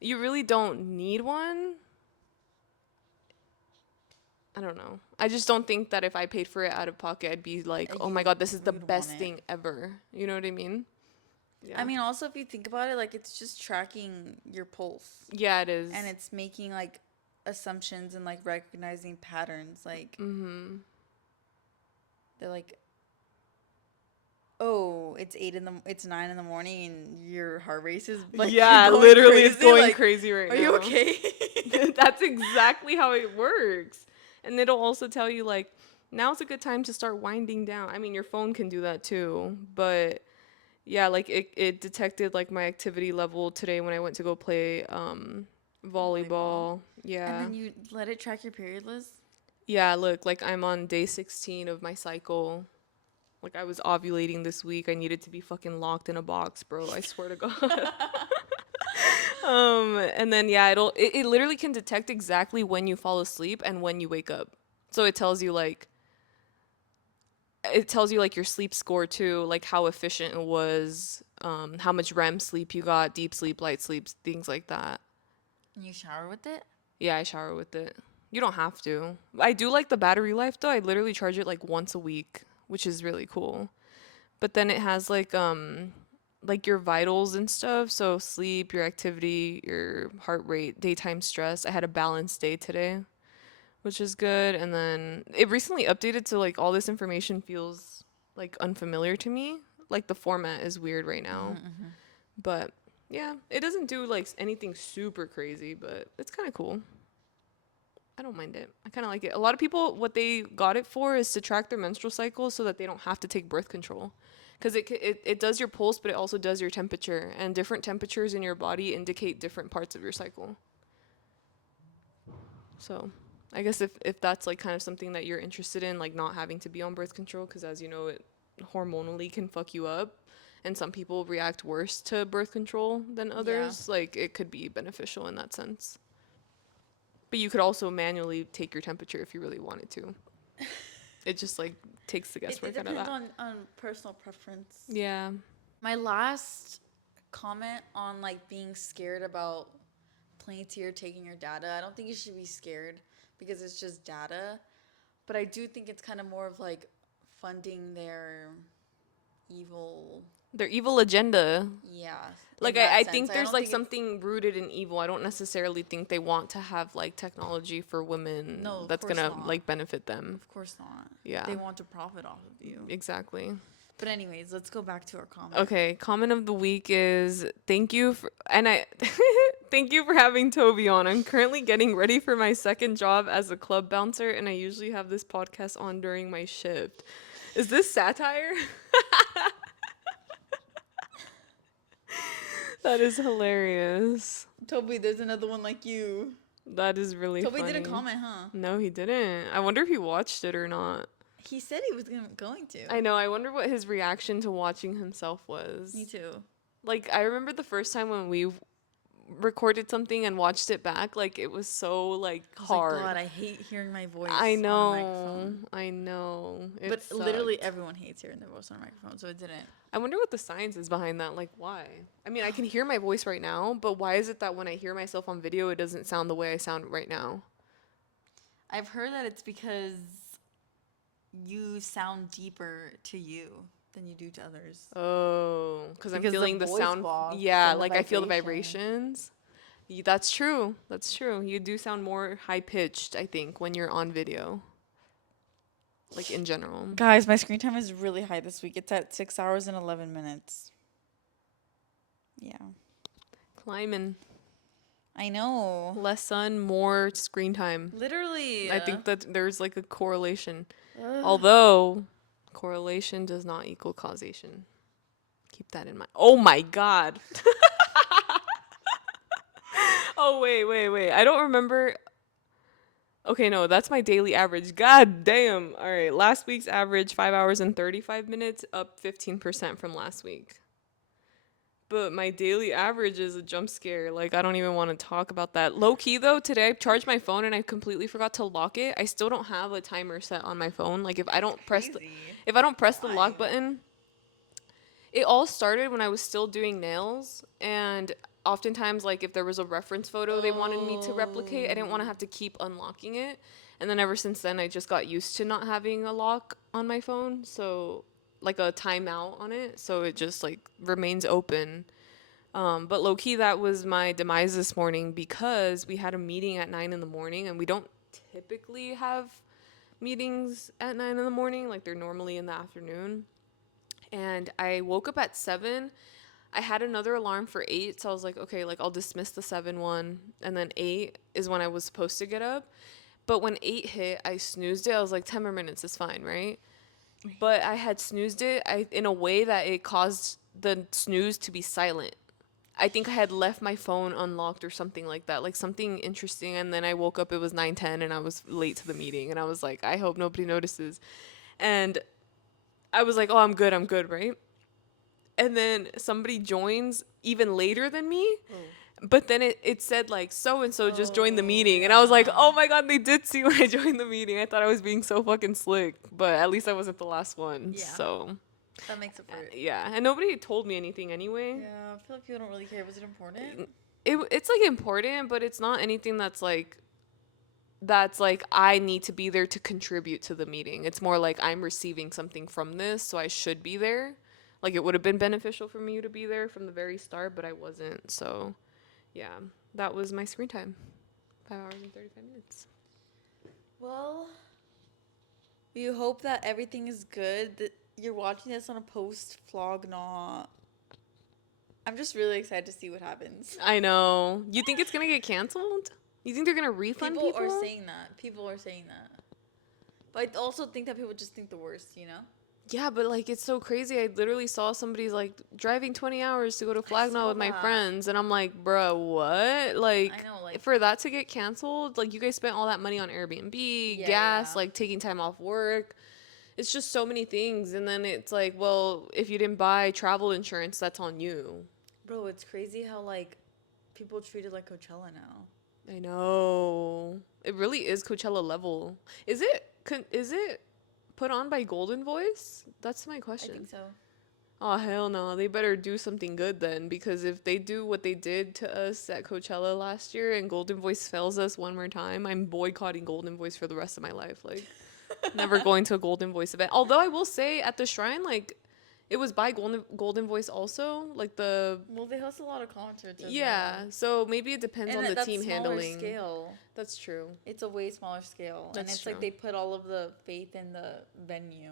you really don't need one. I don't know. I just don't think that if I paid for it out of pocket, I'd be like, oh my God, this is the you'd want best it. thing ever. You know what I mean? Yeah. I mean, also, if you think about it, like, it's just tracking your pulse. Yeah, it is. And it's making, like, assumptions and, like, recognizing patterns. Like, they're like, oh, it's 9 in the morning and your heart rate is, like, yeah, going literally crazy. it's going Like, crazy right now. are you okay? That's exactly how it works. And it'll also tell you, like, now's a good time to start winding down. I mean, your phone can do that too. But yeah, like it detected like my activity level today when I went to go play volleyball. Yeah. And then you let it track your period, Liz? Yeah, look, like I'm on day 16 of my cycle. Like I was ovulating this week. I needed to be fucking locked in a box, bro. I swear to God. And then yeah, it literally can detect exactly when you fall asleep and when you wake up. So it tells you like your sleep score too, like how efficient it was, how much REM sleep you got, deep sleep, light sleep, things like that. And you shower with it? Yeah, I shower with it. You don't have to. I do like the battery life though. I literally charge it like once a week, which is really cool. But then it has like your vitals and stuff, so sleep, your activity, your heart rate, daytime stress. I had a balanced day today, which is good. And then it recently updated, so like all this information feels like unfamiliar to me. Like the format is weird right now. But yeah, it doesn't do like anything super crazy, but it's kind of cool. I don't mind it. I kind of like it. A lot of people, what they got it for is to track their menstrual cycle so that they don't have to take birth control. Because it does your pulse, but it also does your temperature. And different temperatures in your body indicate different parts of your cycle. So I guess if that's like kind of something that you're interested in, like not having to be on birth control, because as you know, it hormonally can fuck you up. And some people react worse to birth control than others. Like it could be beneficial in that sense. But you could also manually take your temperature if you really wanted to. It just like takes the guesswork out of that. It depends on personal preference. Yeah. My last comment on like being scared about Palantir taking your data, I don't think you should be scared because it's just data. But I do think it's kind of more of like funding their evil agenda. Yeah. Like I think there's like something rooted in evil. I don't necessarily think they want to have like technology for women that's gonna like benefit them. Of course not. Yeah. They want to profit off of you. Exactly. But anyways, let's go back to our comment. Okay, comment of the week is thank you for thank you for having Toby on. I'm currently getting ready for my second job as a club bouncer and I usually have this podcast on during my shift. Is this satire? That is hilarious. Toby, there's another one like you. That is really Toby funny. didn't comment, huh? No, he didn't. I wonder if he watched it or not. He said he was going to. I know. I wonder what his reaction to watching himself was. Me too. Like, I remember the first time when we recorded something and watched it back, like, it was so, like, hard. Like, God, I hate hearing my voice I know. on a microphone. I know. But literally everyone hates hearing their voice on a microphone, so it didn't. I wonder what the science is behind that. Like, why? I mean, I can hear my voice right now, but why is it that when I hear myself on video, it doesn't sound the way I sound right now? I've heard that it's because you sound deeper to you than you do to others. Oh, because I'm feeling the sound. Yeah, like I feel the vibrations. That's true. That's true. You do sound more high pitched, I think, when you're on video. Like in general. Guys, my screen time is really high this week. It's at 6 hours and 11 minutes. Yeah. Climbing. I know. Less sun, more screen time. Literally. I think that there's like a correlation. Although correlation does not equal causation. Keep that in mind. Oh my God. Oh, wait. I don't remember. Okay, no, that's my daily average. God damn. All right. Last week's average, 5 hours and 35 minutes, up 15% from last week. But my daily average is a jump scare. Like, I don't even want to talk about that. Low key though, today I charged my phone and I completely forgot to lock it. I still don't have a timer set on my phone. Like, if I don't press the, Crazy. if I don't press the lock Why? button, it all started when I was still doing nails, and oftentimes, like, if there was a reference photo they wanted me to replicate, I didn't want to have to keep unlocking it. And then ever since then, I just got used to not having a lock on my phone, so like a timeout on it, so it just like remains open. But low key, that was my demise this morning because we had a meeting at 9 in the morning, and we don't typically have meetings at 9 in the morning. Like, they're normally in the afternoon. And I woke up at 7. I had another alarm for 8, so I was like, okay, like I'll dismiss the 7 one, and then 8 is when I was supposed to get up. But when 8 hit, I snoozed it. I was like, 10 more minutes is fine, right? But I had snoozed it in a way that it caused the snooze to be silent. I think I had left my phone unlocked or something like that, like something interesting. And then I woke up, it was 9:10, and I was late to the meeting. And I was like, I hope nobody notices. And I was like, oh, I'm good, right? And then somebody joins even later than me. But then it said like so and so just joined the meeting, and I was like, oh my god, they did see when I joined the meeting. I thought I was being so fucking slick, but at least I wasn't the last one. Yeah. So That makes it for it. yeah, and nobody told me anything anyway. Yeah, I feel like people don't really care. Was it important? It's like important, but it's not anything that's like I need to be there to contribute to the meeting. It's more like I'm receiving something from this, so I should be there. Like, it would have been beneficial for me to be there from the very start, but I wasn't. So yeah, that was my screen time. 5 hours and 35 minutes. Well, you hope that everything is good. That you're watching this on a post FLOG GNAW. I'm just really excited to see what happens. I know. You think it's gonna get canceled? You think they're gonna refund people? People are saying that. People are saying that. But I also think that people just think the worst, you know? Yeah, but like, it's so crazy. I literally saw somebody's like driving 20 hours to go to Flag saw with my that. friends, and I'm like, bruh, what? Like, I know, like- for that to get canceled, like, you guys spent all that money on Airbnb, Yeah, gas, yeah. like taking time off work. It's just so many things, and then it's like, well, if you didn't buy travel insurance, that's on you. Bro, it's crazy how, like, people treat it like Coachella now. I know. It really is Coachella level. Is it put on by Golden Voice? That's my I question. think so. Oh, hell no. They better do something good then, because if they do what they did to us at Coachella last year and Golden Voice fails us one more time, I'm boycotting Golden Voice for the rest of my life. Like, never going to a Golden Voice event. Although I will say, at the Shrine, like, it was by Golden Voice also. Like, Well, they host a lot of concerts. as yeah. well. So maybe it depends And on the that's team smaller handling. scale. That's true. It's a way smaller scale. And That's it's true. like they put all of the faith in the venue.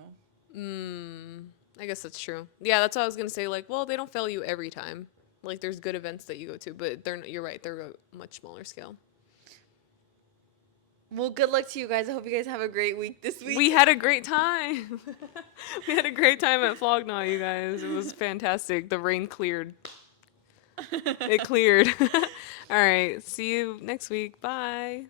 I guess that's true. Yeah, that's what I was gonna say. Like, well, they don't fail you every time. Like, there's good events that you go to, but you're right. They're a much smaller scale. Well, good luck to you guys. I hope you guys have a great week this week. We had a great time. We had a great time at FLOG GNAW, you guys. It was fantastic. The rain cleared. It cleared. All right. See you next week. Bye.